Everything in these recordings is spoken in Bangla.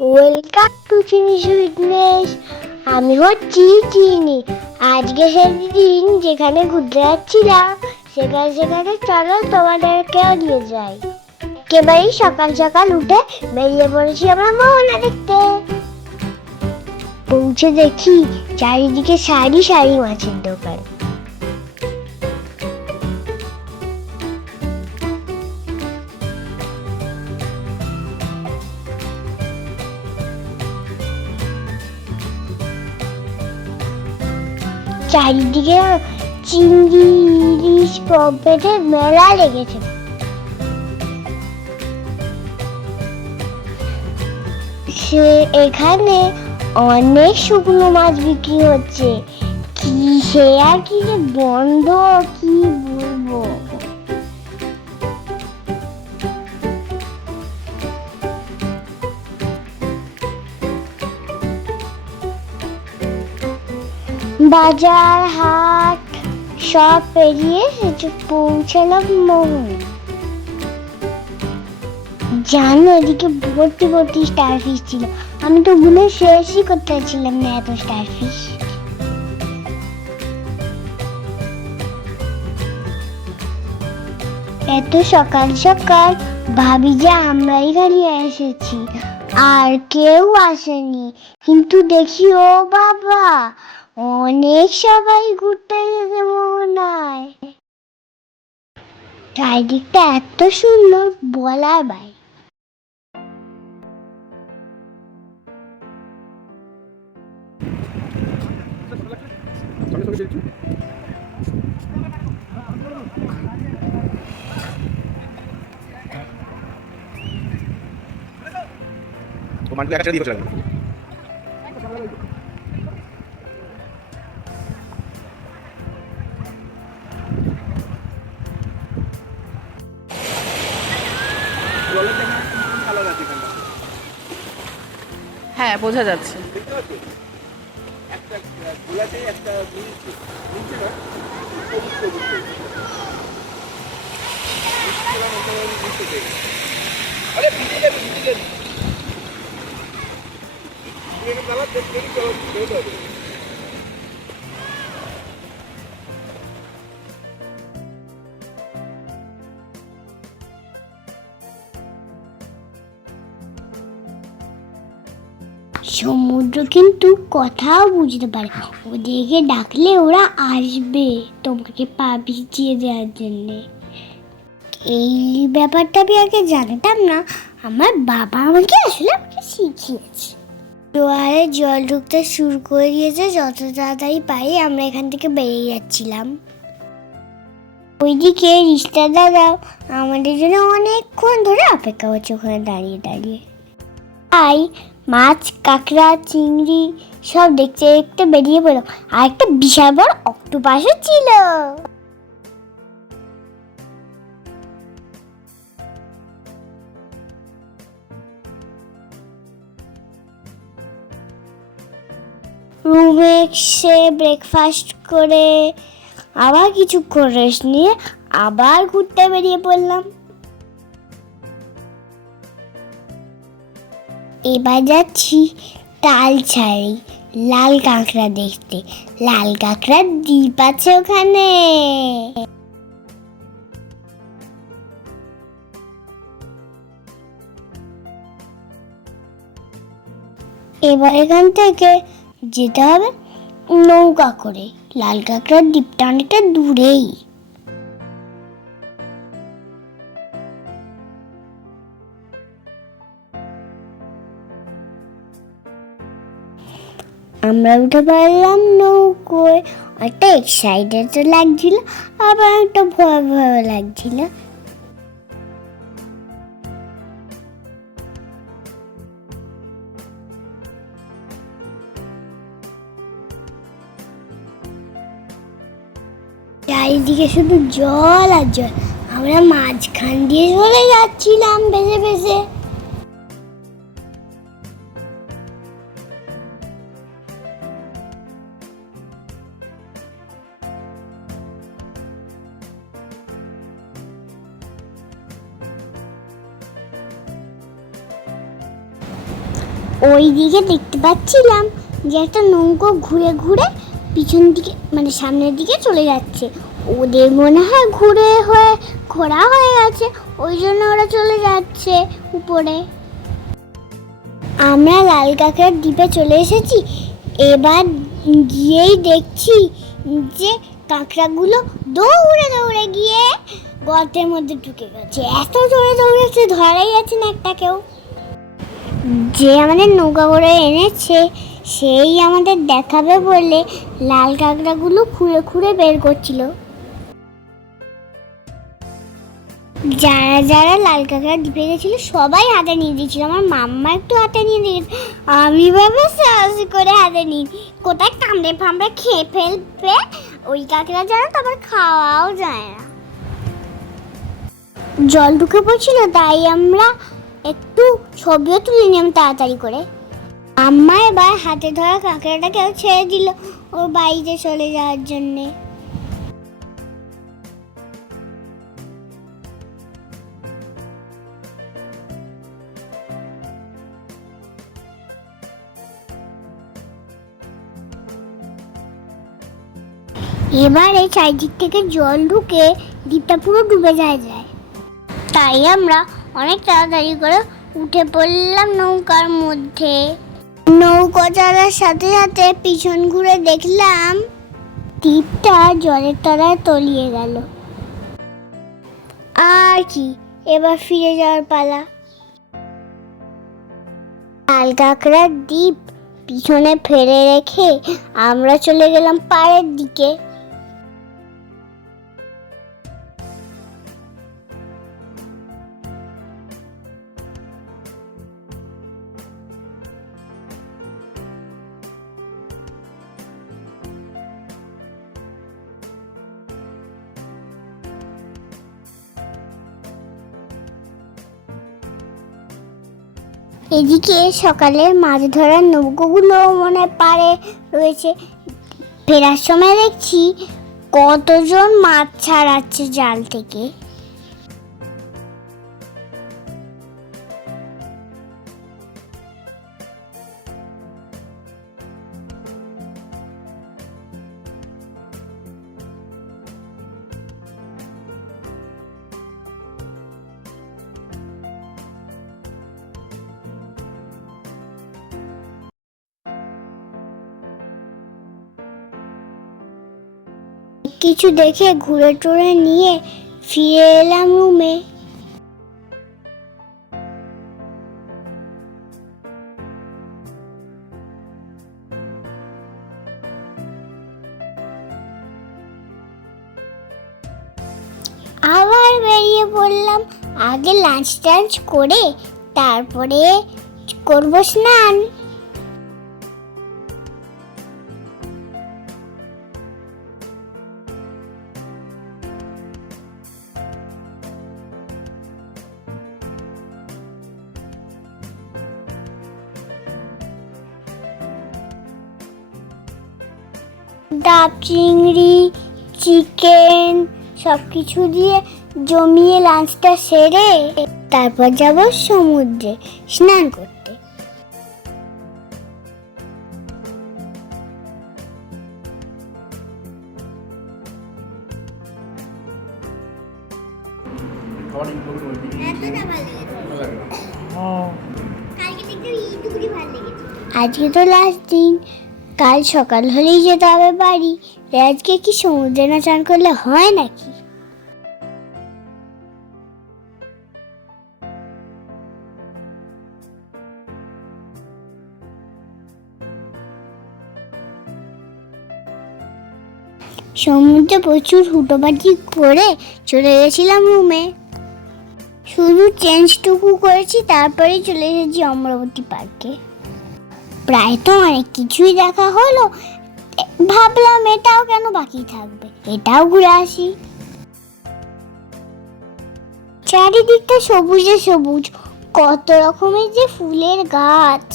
ওয়েলকাম টু চিনি সুইটনেস। আমি হচ্ছি চিনি। আজকে সেদিন যেখানে ঘুরতে যাচ্ছিলাম সেখানে সেখানে চলো তোমাদেরকেও নিয়ে যাই। একেবারেই সকাল সকাল উঠে বেরিয়ে পড়েছি আমরা মোহনা দেখতে। পৌঁছে দেখি চারিদিকে সারি সারি মাছের দোকান। চারিদিকে চিংড়ি, ইলিশ, পম্পেটের মেলা লেগেছে। সে এখানে অনেক শুকনো মাছ বিক্রি হচ্ছে। কি সে আর কি যে বন্ধ, কি বলবো। বাজার হাট সব পেরিয়ে পৌঁছালাম মোহন। জানো এদিকে ভর্তি ভর্তি স্টারফিশ ছিল। আমি তো গুনে শেষই করতে পারছিলাম না, এত স্টারফিশ। এত সকাল সকাল ভাবি যে আমরাই খালি এসেছি, আর কেউ আসেনি। কিন্তু দেখি ও বাবা, অনেক সবাই ঘুরতে গেছে মোহনায়। চারিদিকটা এত সুন্দর বলার বাইরে। তো মানগুলো একা ছেড়ে দিয়ে চলে গেল। হ্যাঁ, বোঝা যাচ্ছে। সমুদ্র কিন্তু কথাও বুঝতে পারে। ওদেরকে ডাকলে ওরা আসবে তোমাকে পা ভিজিয়ে দেওয়ার জন্যে। এই ব্যাপারটা আমি আগে জানতাম না। আমার বাবা আমাকে শিখিয়েছে। জোয়ারে জল ঢুকতে শুরু করে দিয়েছে। যত তাড়াতাড়ি পারি আমরা এখান থেকে বেরিয়ে যাচ্ছিলাম। ওইদিকে রিস্তা দাদা আমাদের জন্য অনেকক্ষণ ধরে অপেক্ষা করছে ওখানে দাঁড়িয়ে দাঁড়িয়ে। তাই মাছ, কাঁকড়া, চিংড়ি সব দেখতে দেখতে বেরিয়ে পড়ল। আর একটা বিশাল বড় অক্টোপাসও ছিল। রুমে এসে ব্রেকফাস্ট করে আবার কিছুক্ষণ রেস্ট নিয়ে আবার ঘুরতে বেরিয়ে পড়লাম। এবার যাচ্ছি তালছাড়ি লাল কাঁকড়া দেখতে। লাল কাঁকড়ার দ্বীপ আছে ওখানে। এবার এখান থেকে যেতে হবে নৌকা করে। লাল কাঁকড়ার দ্বীপটা অনেকটা দূরেই। আমরা উঠে পারলাম নৌকোয়। একটা এক্সাইটেড তো লাগছিল, আবার একটা ভয় ভয় লাগছিল। চারিদিকে শুধু জল আর জল। আমরা মাঝখান দিয়ে চলে যাচ্ছিলাম ভেসে ভেসে। ওই দিকে দেখতে পাচ্ছিলাম যে একটা নৌকো ঘুরে ঘুরে পিছন দিকে মানে সামনের দিকে চলে যাচ্ছে। ওদের মনে হয় ঘোরা হয়ে গেছে, ওই জন্য ওরা চলে যাচ্ছে উপরে। আমরা লাল কাঁকড়ার দ্বীপে চলে এসেছি। এবার গিয়েই দেখছি যে কাঁকড়াগুলো দৌড়ে দৌড়ে গিয়ে গর্তের মধ্যে ঢুকে গেছে। এত জোরে দৌড়েছে, ধরাই যাচ্ছে না একটাকেও। যে আমাদের নৌকা করে এনেছে সেই আমাদের দেখাবে বলে লাল কাঁকড়াগুলো খুঁড়ে খুঁড়ে বের করছিল। যারা যারা লাল কাঁকড়া দ্বীপে গেছিল সবাই হাতে নিয়ে দিয়েছিল। আমার মাম্মা একটু হাতে নিয়ে দিয়েছিল, আমি বাবা সাহস করে হাতে নিই। কোথায় কামড়ে ফামড়ে খেয়ে ফেলবে ওই কাঁকড়া, জানো তো আবার খাওয়াও যায় না। জল ঢুকে পড়ছিল, তাই আমরা একটু ছবিও তুলে নিলাম তাড়াতাড়ি করে। আম্মা এবার হাতে ধরা কাঁকড়াটাকেও ছেড়ে দিল ওর বাড়িতে চলে যাওয়ার জন্যে। এবারে চারিদিক থেকে জল ঢুকে দ্বীপটা পুরো ডুবে যায়। তাই আমরা অনেক তাড়াতাড়ি করে উঠে পড়লাম নৌকার মধ্যে। নৌকা চলার সাথে সাথে পিছন ঘুরে দেখলাম দ্বীপটা জলের তলায় তলিয়ে গেল। আর কি, এবার ফিরে যাওয়ার পালা। লাল কাঁকড়ার দ্বীপ পিছনে ফেলে রেখে আমরা চলে গেলাম পাড়ের দিকে। এদিকে সকালে মাছ ধরার নৌকোগুলো মনে পাড়ে রয়েছে। ফেরার সময় দেখছি কতজন মাছ ছাড়াচ্ছে জাল থেকে। কিছু দেখে ঘুরে টুরে নিয়ে ফিরে এলাম রুমে। আবার বেরিয়ে পড়লাম। আগে লাঞ্চ টাঞ্চ করে তারপরে করবো স্নান। ডাব, চিংড়ি, চিকেন সবকিছু দিয়ে জমিয়ে লাঞ্চটা সেরে তারপর যাব সমুদ্রে স্নান করতে। আজকে তো লাস্ট দিন, কাল সকাল হলেই যেতে হবে বাড়ি। আজকে কি সমুদ্রে না চান করলে হয় নাকি? সমুদ্রে প্রচুর হুটোপাটি করে চলে গেছিলাম রুমে। শুধু চেঞ্জটুকু করেছি, তারপরেই চলে এসেছি অমরাবতী পার্কে। প্রায় তো অনেক কিছুই দেখা হলো, ভাবলাম এটাও কেন বাকি থাকবে, এটাও ঘুরে আসি। চারিদিকটা সবুজে সবুজ, কত রকমের যে ফুলের গাছ,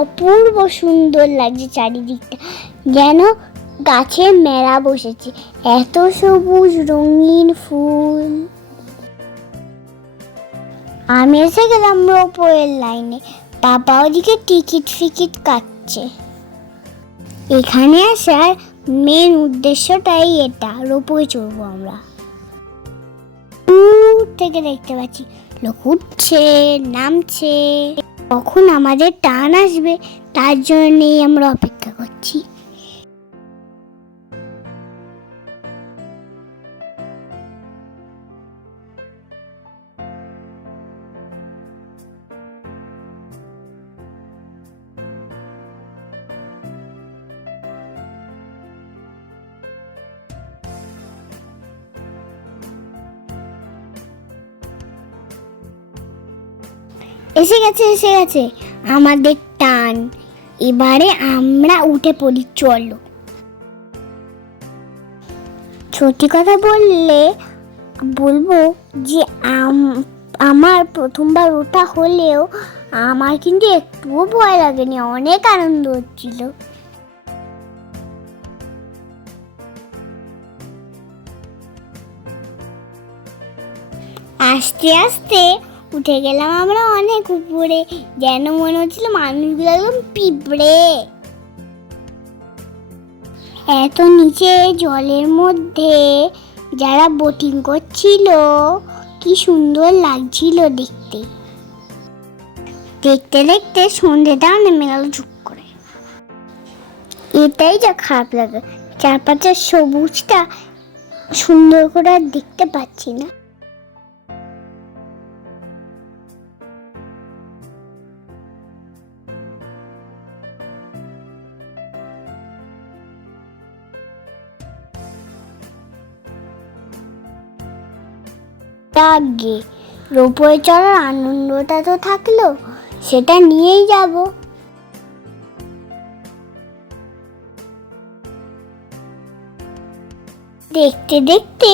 অপূর্ব সুন্দর লাগছে চারিদিকটা, যেন গাছের মেলা বসেছে, এত সবুজ রঙিন ফুল। আমি এসে গেলাম রোপওয়ের লাইনে। পাপা ওদিকে টিকিট ফিকিট কাটছে। এখানে আসার মেন উদ্দেশ্যটাই এটা, রোপওয়ে চড়বো আমরা। দূর থেকে দেখতে পাচ্ছি লোক উঠছে নামছে, কখন আমাদের টান আসবে তার জন্যই আমরা অপেক্ষা করছি। এসে গেছে আমাদের টান। এবারে আমরা উঠে পড়ি, চলো। সত্যি কথা বলবো যে আমার প্রথমবার ওঠা হলেও আমার কিন্তু একটুও ভয় লাগেনি, অনেক আনন্দ হচ্ছিল। আস্তে আস্তে উঠে গেলাম আমরা অনেক উপরে, যেন মনে হচ্ছিল মানুষগুলো একদম পিঁপড়ে। এত নিচে জলের মধ্যে যারা বোটিং করছিল কি সুন্দর লাগছিল দেখতে। দেখতে দেখতে সন্ধ্যেটাও নেমে গেল ঝুপ করে। এটাই যা খারাপ লাগে, চারপাশের সবুজটা সুন্দর করে আর দেখতে পাচ্ছি না। আগে রোপওয়ে চড়ার আনন্দটা তো থাকলো, সেটা নিয়েই যাব। দেখতে দেখতে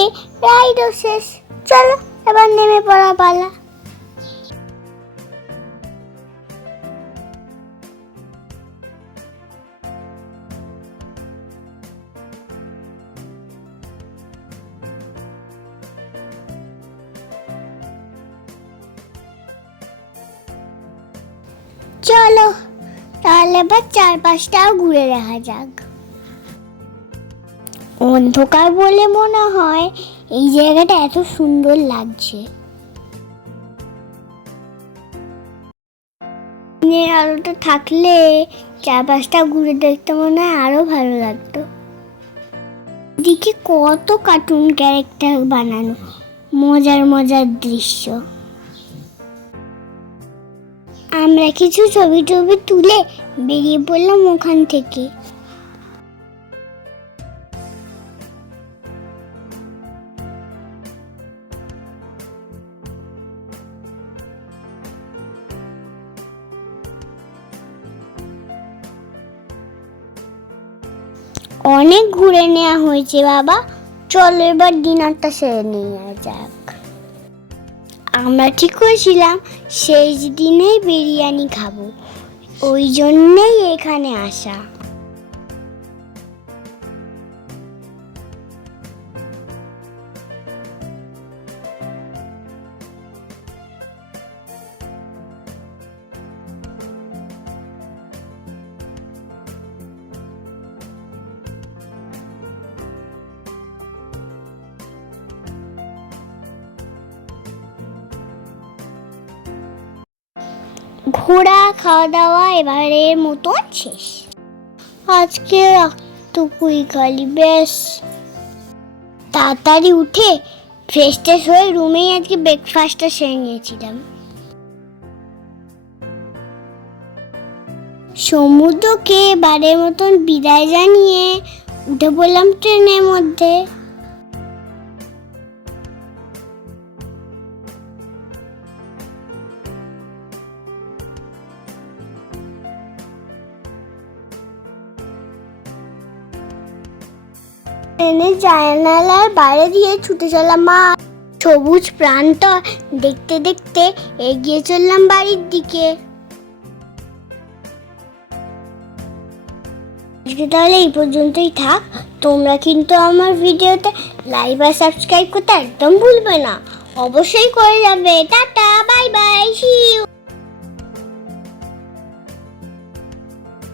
রাইডও শেষ, চলো এবার নেমে পড়া পালা। চলো তাহলে এবার চারপাশটাও ঘুরে দেখা যাক। অন্ধকার বলে মনে হয় এই জায়গাটা এত সুন্দর লাগছে। দিনের আলোটা থাকলে চারপাশটা ঘুরে দেখতে মনে হয় আরো ভালো লাগতো। দিকে কত কার্টুন ক্যারেক্টার বানানো, মজার মজার দৃশ্য। আমরা কিছু ছবি তুলে বেরিয়ে পড়লাম ওখান থেকে। অনেক ঘুরে নেওয়া হয়েছে বাবা, চলো এবার ডিনারটা সেরে নেওয়া যাক। আমরা ঠিক করেছিলাম সেই দিনেই বিরিয়ানি খাবো, ওই জন্যেই এখানে আসা। ঘোরা খাওয়া দাওয়া এবারের মতো শেষ। আজকে রাতটুকুই খালি, বেশ তাড়াতাড়ি উঠে ফ্রেশ ট্রেশ হয়ে রুমেই আজকে ব্রেকফাস্টটা সেরে নিয়েছিলাম। সমুদ্রকে এবারের মতন বিদায় জানিয়ে উঠে পড়লাম ট্রেনের মধ্যে। ট্রেনের জানালার বাইরে দিয়ে ছুটে চললাম মাঠ, সবুজ প্রান্তর দেখতে দেখতে এগিয়ে চললাম বাড়ির দিকে। আজকে তাহলে এই পর্যন্তই থাক। তোমরা কিন্তু আমার ভিডিওতে লাইক আর সাবস্ক্রাইব করতে একদম ভুলবে না, অবশ্যই করে যাবে। Tata, bye bye, see you.